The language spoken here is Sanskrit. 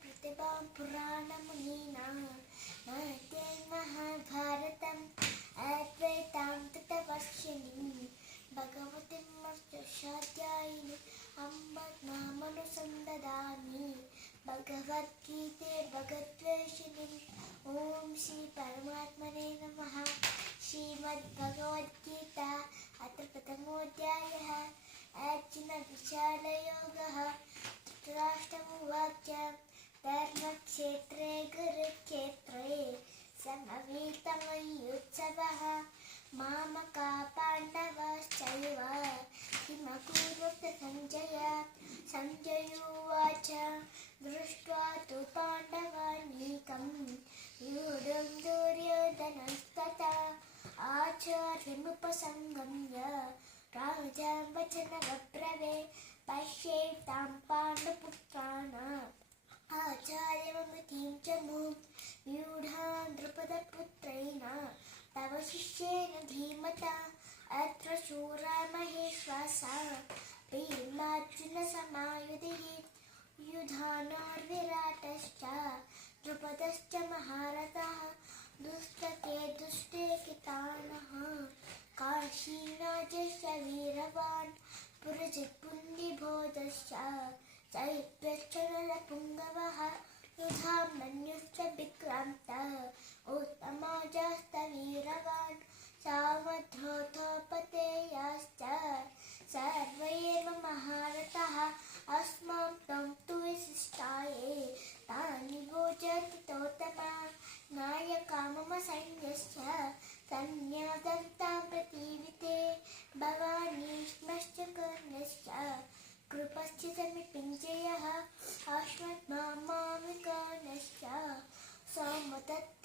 प्रतिभां पुराणमुनीनां महते महाभारतम् अद्वैतां तत्त्वदर्शिनीं भगवतीं अष्टाध्यायिनीं अम्ब नामनुसन्ददामि भगवद्गीते भगवद्वेषिणीम् ॐ श्री परमात्मने नमः। श्रीमद्भगवद्गीता अथ प्रथमोऽध्यायः। अर्जुनविषादयोगः। धृतराष्ट्रमुवाच धर्मक्षेत्रे कुरुक्षेत्रे समवेतमयुत्सवः मामकाः पाण्डवाश्चैव किमकुर्वत सञ्जय। सञ्जयोवाच दृष्ट्वा तु पाण्डवानीकं व्यूढं दुर्योधनस्तथा आचार्यमुपसंगम्य राजा वचनमब्रवे पश्येतां पाण्डुपुत्राणाम् आचार्यमतिं च मुं व्यूढान् द्रुपदपुत्रेण तव शिष्येन धीमता अत्र शूरा महेश्वासा भीमार्जुनसमायुधिः युधानोर्विराटश्च द्रुपदश्च महारथः दुष्टके दुष्टे कृतानः काशीनाथश्च वीरवान् पुरजित्पुण्डिभोजश्च चैत्रश्च नलपुङ्गवः युधामन्युश्च विक्रान्तः उत्तमाजास्त वीरवान् सामध्रोथोपतेयाश्च सर्व एव महारथः अस्मां त्वं तु विशिष्टाये तानि भोजन्ति तोत्तमा नायका मम सैन्यश्च सन्न्यासन्तां प्रतीविते भवानीश्मश्च कर्णश्च कृपश्च समितिञ्जयः अश्वत्थामा मामिकानश्च सौमतत्